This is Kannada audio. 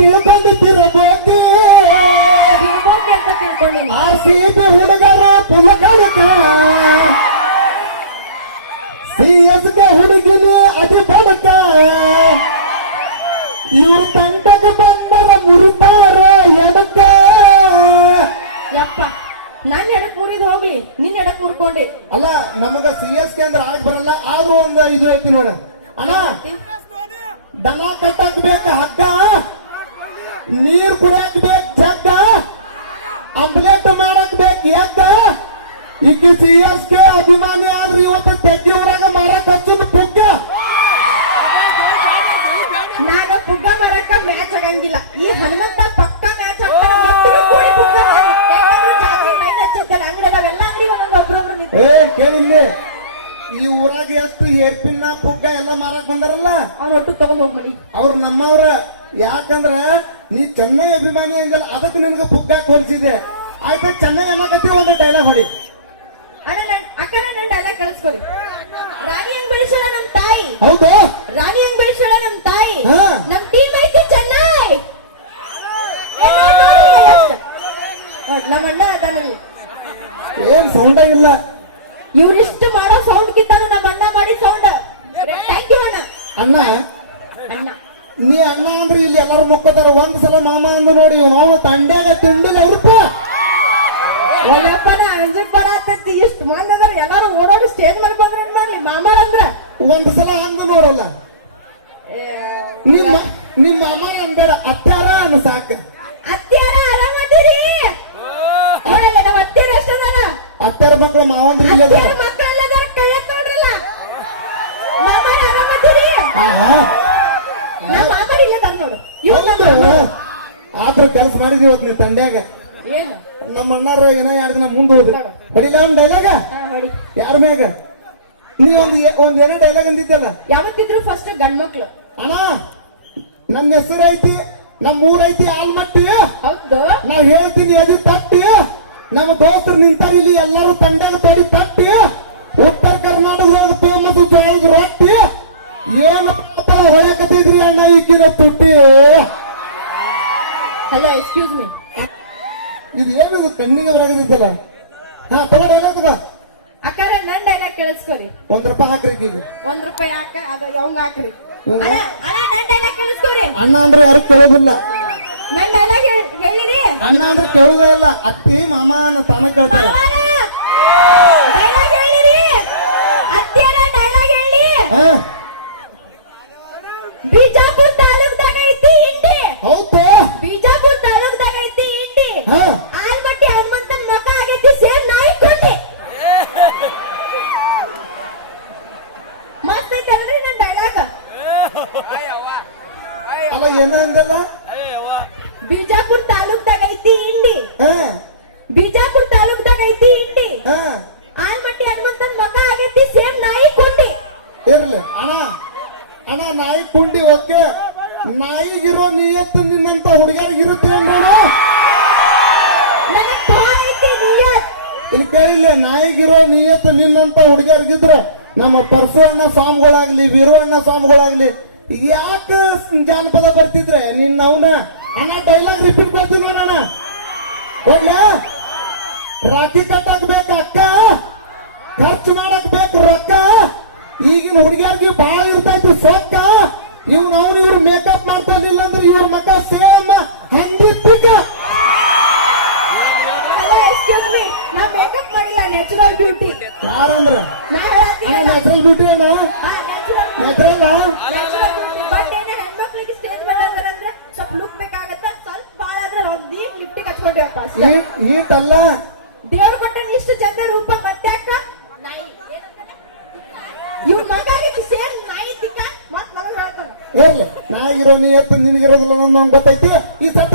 ತಿಳ್ಕೊಂಡ್ತಿರ್ಬೇಕು ತಿಳ್ಕೊಂಡೆ ಅಂತ ತಿಳ್ಕೊಂಡೆ ಆರ್ ಸಿ ಹುಡುಗರ ಪುಲಕಡಕ ಸಿ ಎಸ್ ಕೆ ಹುಡುಗಿನಿ ಅದು ಬಡಕ ಇವ್ರ ತಂಟಕ ಬಂದರ ಮುರಿತಾರ ಎಡಕ ಯಪ್ಪ ನಾನು ಎಡಕ್ ಮುರಿದು ಹೋಗ್ಲಿ? ನಿನ್ ಎಡಕ್ ಮುರ್ಕೊಂಡೆ? ಅಲ್ಲ ನಮಗ ಸಿ ಎಸ್ ಕೆ ಅಂದ್ರೆ ಆಡಕ್ ಬರಲ್ಲ ಆಗೋ ಒಂದು ಇದು ಐತಿ ನೋಡ. ಎಗ್ಗ ಈಗ ಸಿ ಎಸ್ ಕೆ ಅಭಿಮಾನಿ ಆದ್ರೆ ಇವತ್ತು ತೆಗ್ಗಿ ಊರಾಗ ಮಾರಕ್ ಹಚ್ಚದ ಪುಗ್ಗ. ನಾಗ ಪುಗ್ಗ ಮರಕ್ಕ ಮ್ಯಾಚ್ ಆಗಂಗಿಲ್ಲ ಈ ಹನುಮಂತ ಪಕ್ಕ ಮ್ಯಾಚ್ ಏ ಕೇಳಿಲ್ಲಿ ಈ ಊರಾಗ ಎಷ್ಟು ಏರ್ಪಿನ್ನ ಪುಗ್ಗ ಎಲ್ಲ ಮಾರಕ್ ಬಂದಾರಲ್ಲ? ಅವ್ರ ಒಟ್ಟು ತಗೊಂಡ್ ಹೋಗ್ಬನಿ ಅವ್ರು ನಮ್ಮವ್ರ. ಯಾಕಂದ್ರ ನೀ ಚೆನ್ನೈ ಅಭಿಮಾನಿ ಅಂದಲ್ಲ ಅದಕ್ಕೆ ನಿನ್ಗೆ ಪುಗ್ಗ ಹೋಲಿಸಿದೆ ಆಯ್ತು ಚೆನ್ನೈ ಅನ್ನಕತ್ತಿ ಒಂದು ಡೈಲಾಗ್ ಹೊಡಿ ಅಣ್ಣ ನನ್ ಅಕ್ಕನ ನನ್ ಡೈಲಾಗ್ ಕಳಿಸ್ಕೊಡಿ. ರಾಣಿ ಹೆಂಗ್ ಬೆಳೆಸೋಳ ನಮ್ ತಾಯಿ. ಹೌದು. ರಾಣಿ ಹೆಂಗ್ ಬೆಳೆಸೋಳ ನಮ್ ತಾಯಿ. ಹಾ. ನಮ್ ಟೀಮ್ ಐತಿ ಚೆನ್ನೈ. ನಮ್ಮ ಅಣ್ಣ ಅದಾನಲ್ಲಿ ಏನ್ ಸೌಂಡ ಇಲ್ಲ. ಇವ್ರಿಷ್ಟು ಮಾಡೋ ಸೌಂಡ್ ಕಿತ್ತಾನು ನಮ್ಮ ಅಣ್ಣ ಮಾಡಿ ಸೌಂಡ್ ಥ್ಯಾಂಕ್ ಯು ಅಣ್ಣ. ಅಣ್ಣ. ಅಣ್ಣ. ನೀ ಅಣ್ಣ ಅಂದ್ರೆ ಇಲ್ಲಿ ಎಲ್ಲಾರು ಮುಕ್ಕೋತಾರ ಒಂದ್ ಸಲ ಮಾಮ ಅಂದು ನೋಡಿ ನಾವು ತಂಡ್ಯಾಗ ತಿಂಡಿಲ್ಲ ಅವ್ರಪ್ಪ ಒಳ್ಳೆಪ್ಪನ ಅಂಜಕ್ ಬರತೈತಿ ಇಷ್ಟ ಮಂದಿ ಅದಾರ. ಎಲ್ಲಾರು ಓಡೋಡಿ ಸ್ಟೇಜ್ ಮೇಲೆ ಬಂದ್ರೆ ಏನ್ ಮಾಡ್ಲಿ? ಮಾಮಾರ ಅಂದ್ರ? ಒಂದ್ ಸಲ ಹಂಗ ನೋಡಲ್ಲ. ನಿಮ್ಮ ನಿಮ್ಮ ಅಮ್ಮನ ಅನ್ಬೇಡ ಅತ್ಯಾರ ಅನ್ನು ಸಾಕ. ಅತ್ಯಾರ ಆರಾಮದಿರಿ ನೋಡಲ್ಲ ನಮ್ಮ ಅತ್ಯಾರ ಎಷ್ಟದಾರ ಅತ್ಯಾರ ಮಕ್ಳು ಮಾವಂದ್ರ ಅತ್ಯಾರ ಮಕ್ಕಳೆಲ್ಲ ಅದಾರ ಕೈ ಎತ್ತ್ ನೋಡ್ರಲ್ಲ. ಮಾಮಾರ ಆರಾಮದಿರಿ ನಮ್ಮ ಮಾಮಾರ ಇಲ್ಲ ತಂದ್ ನೋಡು. ಮಾಮಾರು. ಕೆಲಸ ಮಾಡಿದ್ವಿ ಇವತ್ತು ನಿಮ್ಮ ತಂಡ್ಯಾಗ. ನಮ್ಮ ಅಣ್ಣಾರ ಏನೋ ಯಾರ ದಿನ ಮುಂದೆ ಹೋದ್ರು? ಹೊಡಿಲ್ಲ ಒಂದ್ ಡೈಲಾಗ ಯಾರ ಮ್ಯಾಗ? ನೀ ಒಂದ್ ಒಂದ್ ಏನೋ ಡೈಲಾಗ್ ಅಂದಿದ್ದಲ್ಲ ಯಾವತ್ತಿದ್ರು ಫಸ್ಟ್ ಗಂಡ್ ಮಕ್ಳು. ಅಣ್ಣ ನನ್ನ ಹೆಸರು ಐತಿ ನಮ್ಮ ಊರೈತಿ ಐತಿ ಆಲ್ಮಟ್ಟಿ. ಹೌದು. ನಾ ಹೇಳ್ತೀನಿ ಎದು ತಟ್ಟಿ. ನಮ್ಮ ದೋಸ್ತರು ನಿಂತಾರ ಇಲ್ಲಿ ಎಲ್ಲರೂ ತಂಡಾಗ ತೊಡಿ ತಟ್ಟಿ. ಉತ್ತರ ಕರ್ನಾಟಕದಾಗ ಫೇಮಸ್ ಜೋಳದ ರೊಟ್ಟಿ. ಏನು ಹೊಳ್ಯಾಕತ್ತಿದ್ರಿ ಹೊಳಕತ್ತಿದ್ರಿ ಅಣ್ಣ ಈಗಿನ ತುಟ್ಟಿ? ಹಲೋ ಎಕ್ಸ್ಕ್ಯೂಸ್ ಮೀ ಇದು ಏನು ಇದು ಕಣ್ಣಿಗೆ ಬರಾಗದಿತ್ತಲ್ಲ ಹಾ ತಗೊಂಡು ಹೋಗ ಅಕ್ಕಾರ ನನ್ ಡೈಲಾಗ್ ಕೇಳಿಸ್ಕೊರಿ ಒಂದ್ ರೂಪಾಯಿ ಹಾಕ್ರಿ ಈಗ. ಒಂದ್ ರೂಪಾಯಿ ಹಾಕ ಅದು ಯಾವಂಗ ಹಾಕ್ರಿ. ಅಣ್ಣ ನನ್ ಡೈಲಾಗ್ ಕೇಳಿಸ್ಕೊರಿ ಅಣ್ಣ ಅಂದ್ರೆ ಯಾರು ಕೇಳೋದಿಲ್ಲ. ನನ್ ಡೈಲಾಗ್ ಹೇಳಿರಿ ಅಣ್ಣ ಅಂದ್ರೆ ಕೇಳೋದೇ ಇಲ್ಲ. ಅತ್ತಿ ಮಾಮ ತಾನ ಕೇಳ್ತಾರೆ ಡೈಲಾಗ್ ಹೇಳಿರಿ ಅತ್ತೆಯರ ಡೈಲಾಗ್ ಹೇಳಿ ಹಾ ಬಿಜಾಪುರ ತಾಲೂಕ್ದಾಗ ಐತಿ ಇಂಡಿ ಹೌದು ಬಿಜಾಪುರ ತಾಲೂಕ್ದಾಗ ಐತಿ ಇಂಡಿ ಹಾ ಆಲ್ಮಟ್ಟಿ ಹನುಮಂತನ ಮಕ ಆಗೈತಿ ಸೇಮ್ ನಾಯಿ ಕೊಂಡಿ ಮಸ್ತ್ ಐತಿ ಅಲ್ರಿ ನನ್ ಡೈಲಾಗ್ ಅಲ್ಲ ಏನ ಅಂದಲ್ಲ ಬಿಜಾಪುರ ತಾಲೂಕ್ದಾಗ ಐತಿ ಇಂಡಿ ಹಾ. ಬಿಜಾಪುರ ತಾಲೂಕ್ದಾಗ ಐತಿ ಇಂಡಿ ಹಾ. ಆಲ್ಮಟ್ಟಿ ಹನುಮಂತನ ಮಗ ಆಗೈತಿ ಸೇಮ್ ನಾಯಿ ಕುಂಡಿ. ಇರ್ಲಿ. ಅಣ್ಣ ಅಣ್ಣ ನಾಯಿ ಕುಂಡಿ ಓಕೆ ನಾಯಿಗಿರೋ ನಿಯತ್ತು ನಿನ್ನಂತ ಹುಡುಗರಿಗಿರುತ್ತೆ ನಿಯತ್. ಇಲ್ಲಿ ಕೇಳಿಲ್ಲ ನಾಯಿಗಿರೋ ನಿಯತ್ತು ನಿನ್ನಂತ ಹುಡುಗರಿಗಿದ್ರೆ ನಮ್ಮ ಪರಸು ಅಣ್ಣ ಸ್ವಾಮಿಗಳಾಗ್ಲಿ ವೀರು ಅಣ್ಣ ಸ್ವಾಮಿಗಳಾಗ್ಲಿ ಯಾಕ ಜಾನಪದ ಬರ್ತಿದ್ರೆ? ನಿನ್ನ ಅವನ ಅಣ್ಣ ಡೈಲಾಗ್ ರಿಪೀಟ್ ಬರ್ತೀನಿ ನೋಡೋಣ ಒಳ್ಳೆ? ರಾಖಿ ಕಟ್ಟಕ್ ಬೇಕ ಅಕ್ಕ. ಖರ್ಚು ಮಾಡಕ್ ಬೇಕು ರೊಕ್ಕ. ಈಗಿನ ಹುಡುಗಿಯರ್ಗೆ ಬಾಳ ಇರ್ತೈತಿ ಸೊಕ್ಕ. ಇವ್ನ ಅವ್ನ ಇವ್ರು ಮೇಕಪ್ ಮಾಡ್ಕೊಳ್ಳಿಲ್ಲ ಅಂದ್ರೆ ಇವ್ರ ಮಕ್ಕ ಸೇಮ್ ಅಷ್ಟೇ ದೇವ್ರ ಕೊಟ್ಟ ಇಷ್ಟು ಚಂದ ರೂಪ ಮತ್ತೆ ಅಕ್ಕ ನಾಯಿ. ಇವ್ನ ಮಗ ಆಗೈತಿ ಸೇಮ್ ನಾಯಿ ತಿಕ್ಕ ಮತ್ ನನಗ್ ಹೇಳ್ತಾನ. ಇರ್ಲಿ ನಾ ನೀ ಎತ್ತು ನಿನಗಿರೋದಿಲ್ಲ ನಮ್ಗೆ ಗೊತ್ತೈತಿ? ಈ ಸತ್ತ